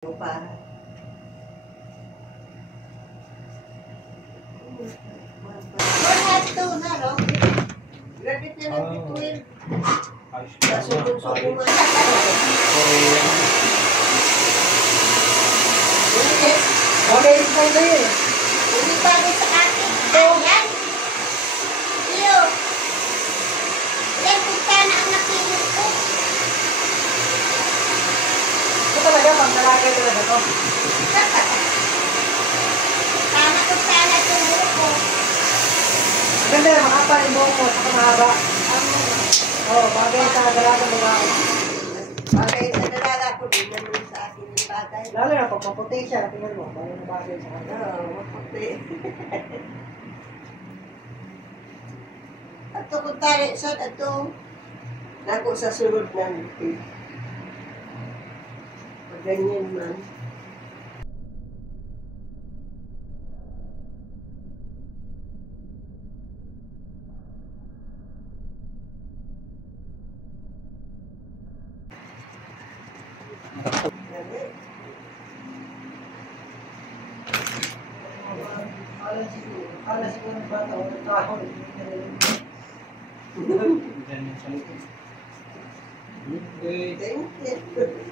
Para. Lahat to na, no? Graduate na ng bituin. Nasugod-sugungan. Bakit pa ito yun? Hindi bagay sa akin. Ayan. Iyo. Yan kung sana ang napinit ko. Ito talaga, pang talaga talaga to. Sana kung sana tubo ko. Ganda na, makapal yung buhok mo, saka mahaba. Oo, bagay sa dalaga mo ba? Bagay sa dalaga ko, di naman sa akin yung bagay. Lalo na, pag maputi siya, tingnan mo, bagay na bagay sa kanya. Oo, maputi. Ato kung tayo, saan ato? Nako sa sunod ng pag ganyan man. Kala siguro ng bata, walang tao. Thank you.